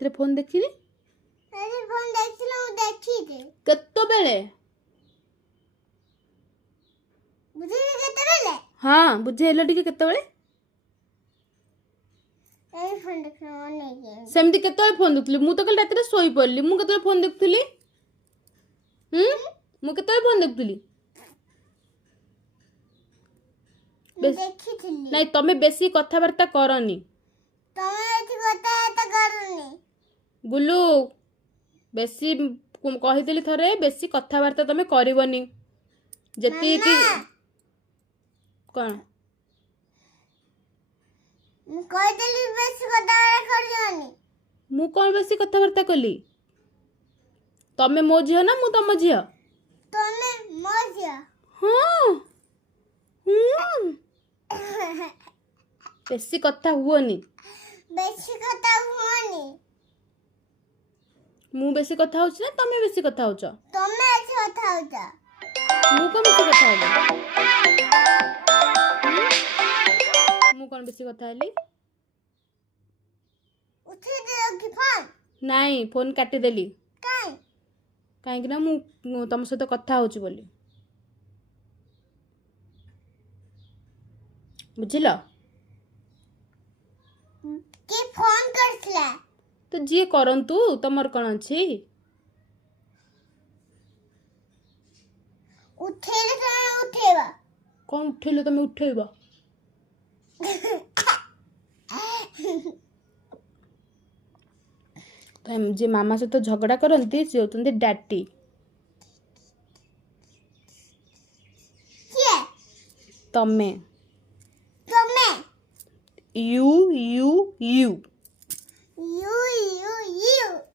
तेरे फोन देखी अरे फोन देखिला मु देखी केतबेले बुझी केतेबेले हाँ बुझेल टिके केतबेले ए फोन देखला मन नहीं सेमती केतबेले फोन देखली मु तो कल रात रे सोई पड़ली मु केतबेले फोन देखथली मु केतबेले फोन देखथली देखी थी नहीं तमे बेसी कथावार्ता करनी तमे एठी कथा एता करूनी गुल्लू बेसी कहिदेली थरे बेसी कथावार्ता तमे करबनी जति कि कौन मु कह देली बेसी कथा करियोनी मु कौन बेसी कथावार्ता कली तमे मो झियो ना मु तम झियो तमे मजिया हाँ बेसी कथा हुओनी बेसी कथा हुआनी मु बेसी कथा होछ ना तमे बेसी कथा होछ तमे एठी कथा होता मु कौन बेसी कथा हली मु कौन बेसी कथा हली उठी दे की फोन नहीं फोन काटी देली काई काहे कि ना मु तम सहित कथा होछ बोली बुझिल के फोन करथला तो जी करंतु तमर कौन अछि उठेले तमे उठेबा कौन उठेलो तमे उठेबा तो जे मामा सहित झगड़ा करती से होती डाटी के तमे तमे यू यू यू यू